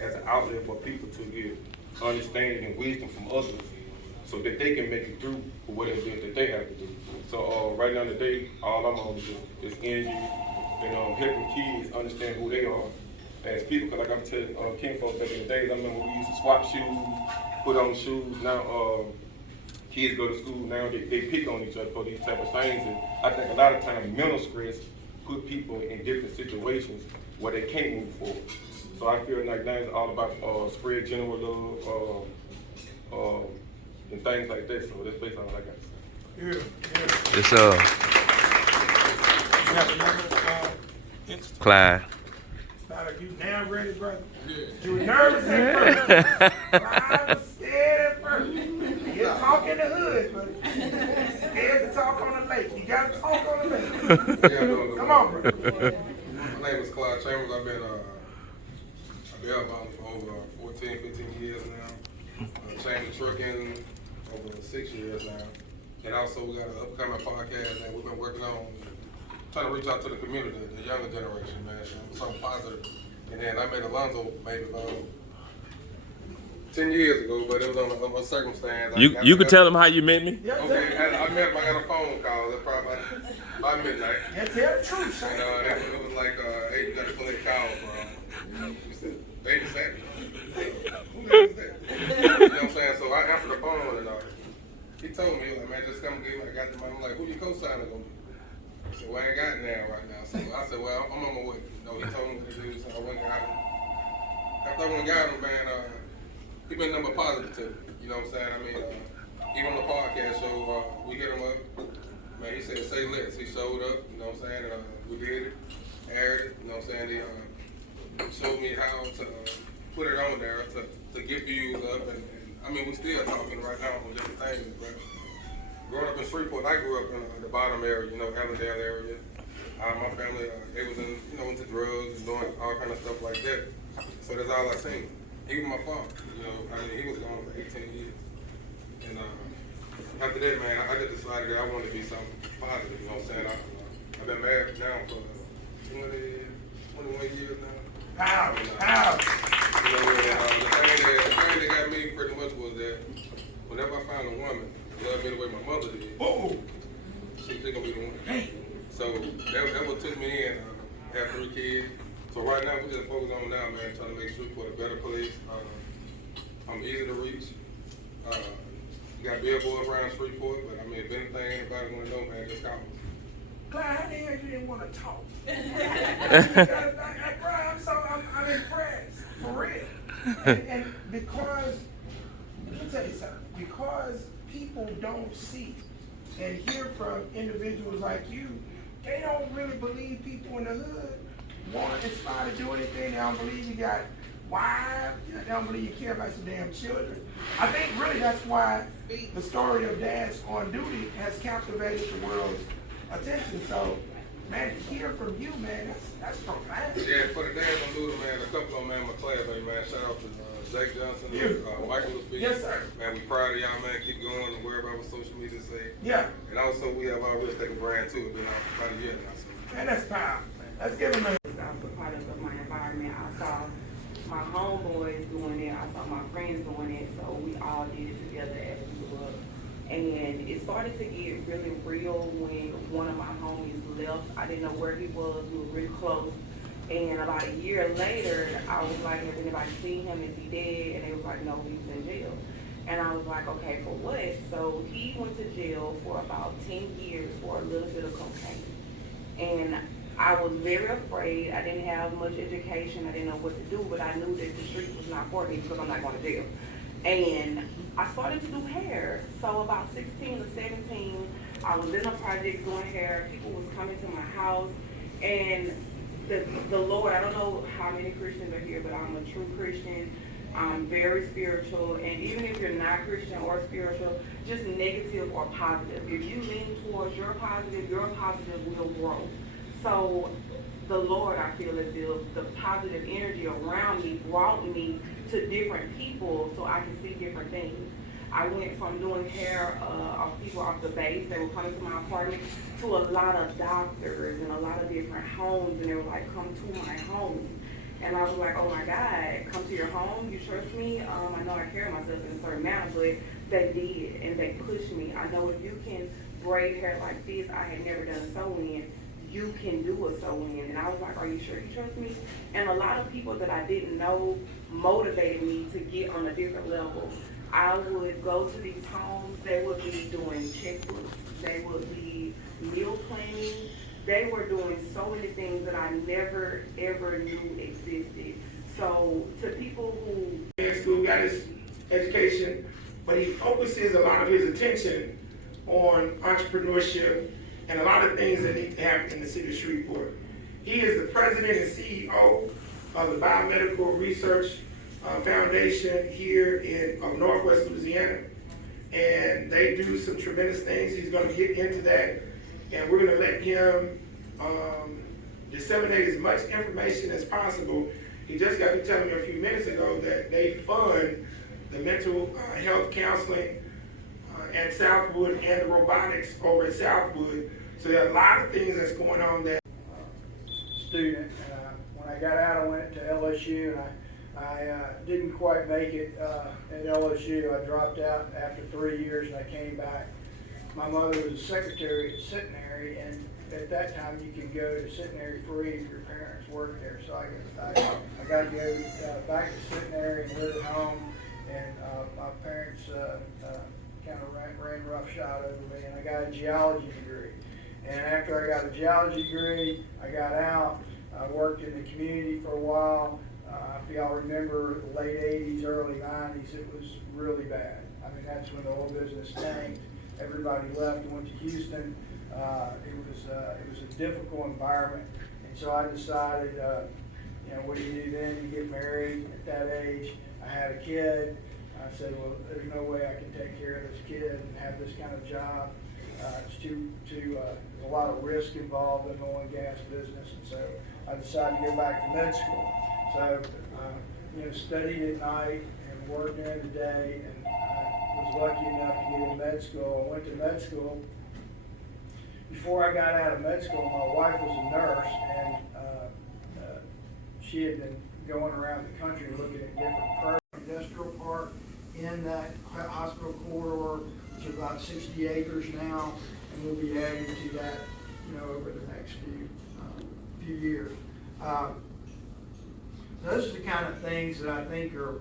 as an outlet for people to get understanding and wisdom from others, so that they can make it through for whatever it is that they have to do. So right now today, all I'm on is energy and helping kids understand who they are as people. Because like I'm telling kinfolk back in the days, I remember we used to swap shoes, put on shoes. Now kids go to school now, they pick on each other for these type of things. And I think a lot of times mental stress put people in different situations where they can't move forward. So I feel like now it's all about spread general love and things like that. So that's basically all I got to say. Yeah. Yes, You have another instance? Clyde. Like you now ready, brother? Yeah. You were nervous at first. I was scared at first. You talk in the hood, but scared to talk on the lake. You got to talk on the lake. Yeah, no. Come on, bro. My name is Clyde Chambers. I've been about for over 14, 15 years now. Chambers trucking over 6 years now. And also we got an upcoming podcast that we've been working on, trying to reach out to the community, the younger generation, man, something positive. And then I met Alonzo maybe about 10 years ago, but it was on a circumstance. You could tell them how you met me? Okay, I met him, I got a phone call, it probably by midnight. Yeah, tell the truth, And son. it was like, hey, you got to collect a call from, he said, Babysavagegodofgrind. Who is that? You know what I'm saying? So I answered the phone and he told me, he was like, man, just come get me. I got the money. I'm like, who your co-signer gonna be? He said, well, I ain't got it now right now. So I said, well, I'm on my way. You know, he told me what to do, so I went and got him. After I went and got him, man, he been nothing but positive to me. You know what I'm saying? I mean, even on the podcast show, we hit him up. Man, he said, say less. He showed up, you know what I'm saying? And we did it, aired it, you know what I'm saying? He showed me how to put it on there to get views up. And I mean, we still talking right now on different things, but growing up in Shreveport, I grew up in the bottom area, you know, Allendale area. My family, they was into drugs and doing all kind of stuff like that. So that's all I seen. Even my father, you know, I mean, he was gone for 18 years. And after that, man, I just decided that I wanted to be something positive, you know what I'm saying? I've been married now for 21 years now. How? You know, the thing that got me pretty much was that whenever I found a woman who loved me the way my mother did, she was gonna be the one. So that what took me in. Have 3 kids. So right now we just focus on now, man, trying to make Shreveport a better place. I'm easy to reach. You got billboards around Shreveport, but I mean, if anything anybody want to know, man, just call me. Clyde, how the hell you didn't want to talk? I'm impressed, for real. And because, let me tell you something, because people don't see and hear from individuals like you, they don't really believe people in the hood want to inspire to do anything. They don't believe you got wives. They don't believe you care about some damn children. I think really that's why the story of Dads on Duty has captivated the world's attention. So, man, to hear from you, man, that's profound. Yeah, for the Dads on Duty, man, a couple of them, man, my classmates, man, shout out to Jake Johnson, Michael LaFitte. Yes, sir. Man, we proud of y'all, man. Keep going and wherever our social media say. Yeah. And also, we have our Risk Taker brand, too. It's been out for about a year now. So. Man, that's powerful, man. Let's give him a... I was a product of my environment. I saw my homeboys doing it. I saw my friends doing it. So we all did it together as we grew up. And it started to get really real when one of my homies left. I didn't know where he was. We were really close. And about a year later, I was like, has anybody seen him? Is he dead? And they was like, no, he was in jail. And I was like, okay, for what? So he went to jail for about 10 years for a little bit of cocaine. And I was very afraid. I didn't have much education. I didn't know what to do, but I knew that the street was not for me because I'm not going to jail. And I started to do hair. So about 16 or 17, I was in a project doing hair. People was coming to my house. And the Lord, I don't know how many Christians are here, but I'm a true Christian. I'm very spiritual. And even if you're not Christian or spiritual, just negative or positive. If you lean towards your positive will grow. So the Lord, I feel as if the positive energy around me brought me to different people so I can see different things. I went from doing hair of people off the base that were coming to my apartment to a lot of doctors and a lot of different homes, and they were like, come to my home. And I was like, oh my God, come to your home. home, you trust me. I know I carry myself in a certain manner, but they did, and they pushed me. I know if you can braid hair like this, I had never done a sew-in, you can do a sew-in. And I was like, are you sure you trust me? And a lot of people that I didn't know motivated me to get on a different level. I would go to these homes, they would be doing checkbooks, they would be meal planning, they were doing so many things that I never ever knew existed. So to people who In school, got his education, but he focuses a lot of his attention on entrepreneurship and a lot of things that need to happen in the city of Shreveport. He is the president and CEO of the Biomedical Research Foundation here in Northwest Louisiana, and they do some tremendous things. He's going to get into that, and we're going to let him disseminate as much information as possible. He just got to tell me a few minutes ago that they fund the mental health counseling at Southwood and the robotics over at Southwood. So there are a lot of things that's going on there. Student. When I got out, I went to LSU, and I didn't quite make it at LSU. I dropped out after 3 years, and I came back. My mother was a secretary at Centenary, and at that time you could go to Centenary free if your parents worked there. So I got to go back to Centenary and live at home, and my parents kind of ran roughshod over me, and I got a geology degree. And after I got a geology degree, I got out. I worked in the community for a while. If y'all remember the late 80s, early 90s, it was really bad. I mean, that's when the oil business tanked. Everybody left and went to Houston. It was a difficult environment. And so I decided, what do you do then? You get married at that age. I had a kid. I said, well, there's no way I can take care of this kid and have this kind of job. There's a lot of risk involved in the oil and gas business, and so I decided to go back to med school. So, studied at night and worked during the day, and I was lucky enough to get in med school. I went to med school. Before I got out of med school, my wife was a nurse, and she had been going around the country looking at different programs. Industrial park in that hospital corridor, which is about 60 acres now, and we'll be adding to that, over the next few years. Those are the kind of things that I think are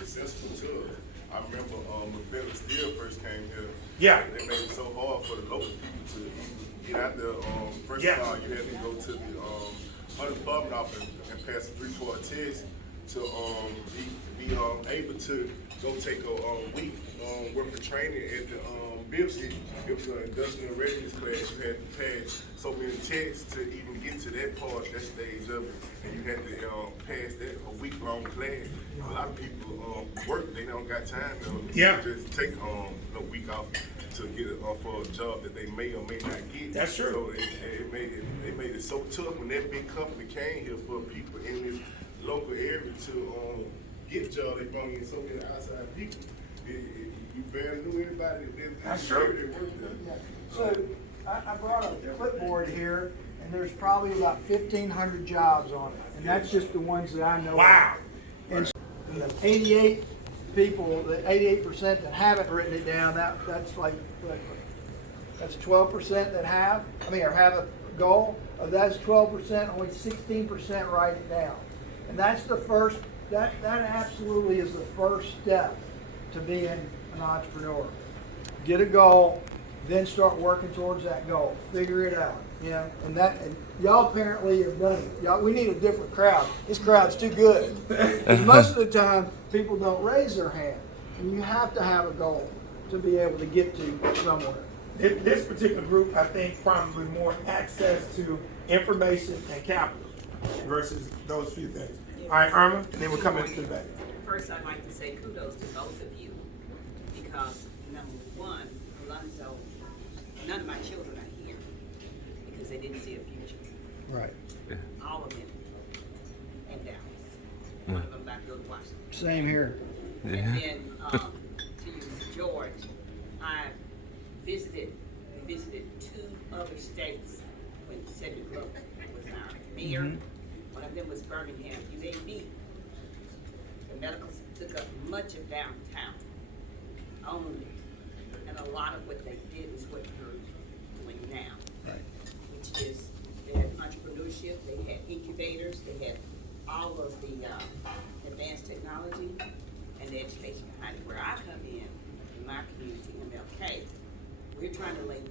Accessible to us. I remember when Bentley Steel first came here. Yeah. They made it so hard for the local people to even get out there. First Yeah. of all, you had to go to the unemployment office and pass a 3-part test to be able to go take a week worth of training at the BIPSI. It was an industrial readiness class. You had to pass so many tests to even get to that part, that stage of it, and you had to pass that a week-long class. A lot of people work; they don't got time to just take a week off to get for a job that they may or may not get. That's true. So it made it so tough when that big company came here for people in this local area to get jobs. They brought in so many outside people. You barely knew anybody that That's true. They worked there. So I brought a clipboard here, and there's probably about 1,500 jobs on it, and that's just the ones that I know. Wow. And the 88 people, the 88% that haven't written it down, that's like that's 12% that have a goal. Of that's 12%, only 16% write it down, and that's the first. That absolutely is the first step to being an entrepreneur. Get a goal, then start working towards that goal. Figure it out, and y'all apparently have done it. We need a different crowd. This crowd's too good. Most of the time, people don't raise their hand, and you have to have a goal to be able to get to somewhere. This particular group, I think, probably more access to information and capital versus those few things. All right, Irma, and then we'll come into the back. First, I'd like to say kudos to both of you because, number one, Alonzo, none of my children are here because they didn't see a future. Right. All of them in Dallas. One of them back to Washington. Same here. And then to use George, I visited 2 other states when Cedric Lowe was our mayor. One of them was Birmingham, UAB. The medical took up much of downtown only. And a lot of what they did is what you're doing now. Right. Which is, they had entrepreneurship, they had incubators, they had all of the advanced technology and the education behind it. Where I come in my community in MLK, we're trying to lay